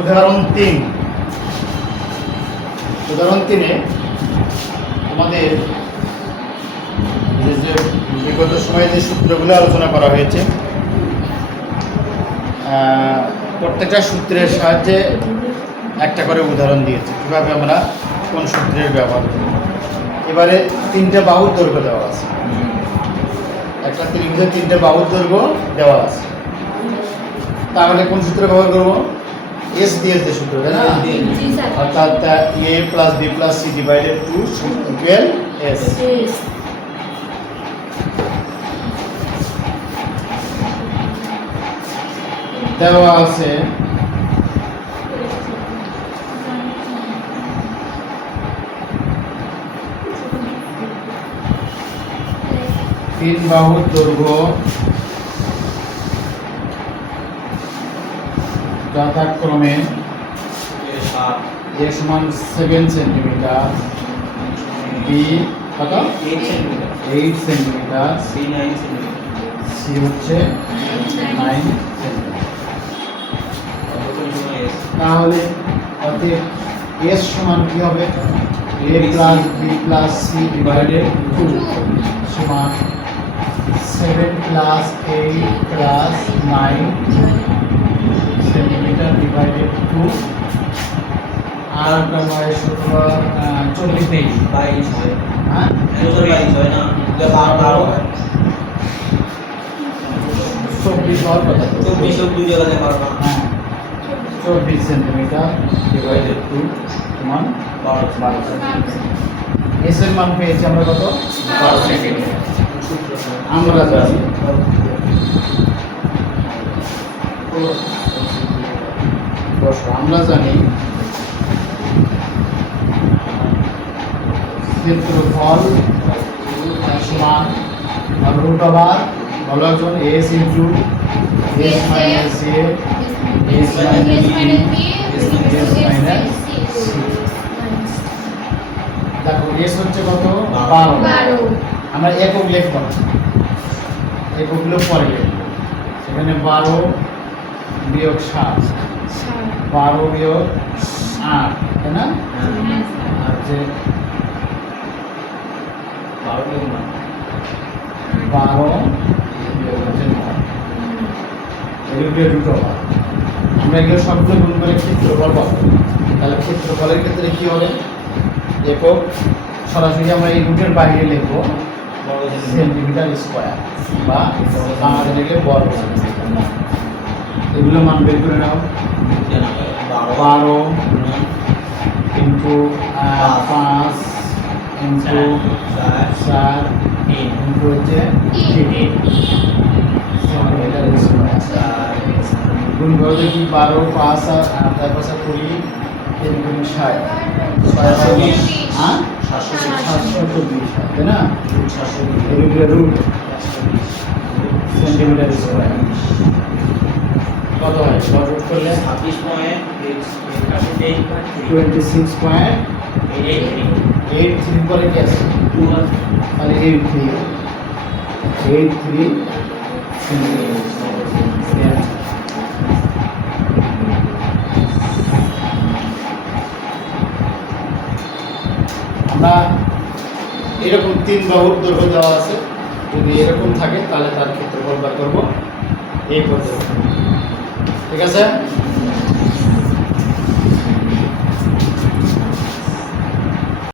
উদাহরণ তিন। উদাহরণ তিনে আমাদের যে বিগত সময়ে যে সূত্রগুলো আলোচনা করা হয়েছে প্রত্যেকটা সূত্রের সাহায্যে একটা করে উদাহরণ দিয়েছে, কীভাবে আমরা কোন সূত্রের ব্যবহার করি। এবারে তিনটে বাহুর দৈর্ঘ্য দেওয়া আছে। একটা ত্রিভুজে তিনটে বাহুর দৈর্ঘ্য দেওয়া আছে। তাহলে কোন সূত্র ব্যবহার করব? এস দিয়ে যে সূত্র তাই না? অর্থাৎ A plus B plus C divided two equal S. দেওয়া আছে তিন বাহুর দৈর্ঘ্য যথাক্রমে এ সমান সেভেন সেন্টিমিটার বি কত? Eight centimetre three nine centimetre C হচ্ছে নাইন সেন্টিমিটার তাহলে অতএব এস সমান কি হবে? A plus B plus C divided two সমান seven plus eight plus nine two আর হয় সতেরো চল্লিশ নেই বাইশ হয় হ্যাঁ? বাইশ হয় না? বারো বারো। হয় চব্বিশ হওয়ার কথা। চব্বিশ দুই জায়গাতে পারবা হ্যাঁ। চব্বিশ সেন্টিমিটার ডিভাইডেড টু সমান বারো। বারো এস এর মান পেয়েছি আমরা কত? বারো সেন্টিমিটার। আমরা দশ আমরা জানি ক্ষেত্রফল সমান রুট ওভার বলো একজন S into S minus A S minus B S minus দেখো এস হচ্ছে কত? বারো। আমরা একক লিখব এককগুলো পরে লিখব। সেখানে বারো বিয়োগ সাত। বারো বিয়োগ আট তাই না? আর যে বারো এগুলো রুট আমরা এগুলো সবগুলো গুণ করে ক্ষেত্রফল পাবো। তাহলে ক্ষেত্রফলের ক্ষেত্রে কি হবে? একক সরাসরি আমরা এই রুটের বাইরে লিখব সেন্টিমিটার স্কোয়ার বা বাংলাদেশে বর্গ এগুলো মান বের করে নাও। বারো ইন্টু পাঁচ ইন্টু চার ইন্টু হচ্ছে গুণ করলে কি বারো পাঁচ আর তার পাশে কুড়ি তিন গুণ ষাট ছয় বিশ। হ্যাঁ সাতশো বিশ। সাতশো চব্বিশ তাই না সাতশো বিশ। রুট সেন্টিমিটার স্কোয়ার কত হয় রুট করলে ছাব্বিশ point twenty six point eight three পরে কি আছে? Two eight three eight three আমরা এরকম তিন বাহুর দৈর্ঘ্য দেওয়া আছে। যদি এরকম থাকে তাহলে তার ক্ষেত্রফল বার করব। এই পদ্ধতি ঠিক আছে?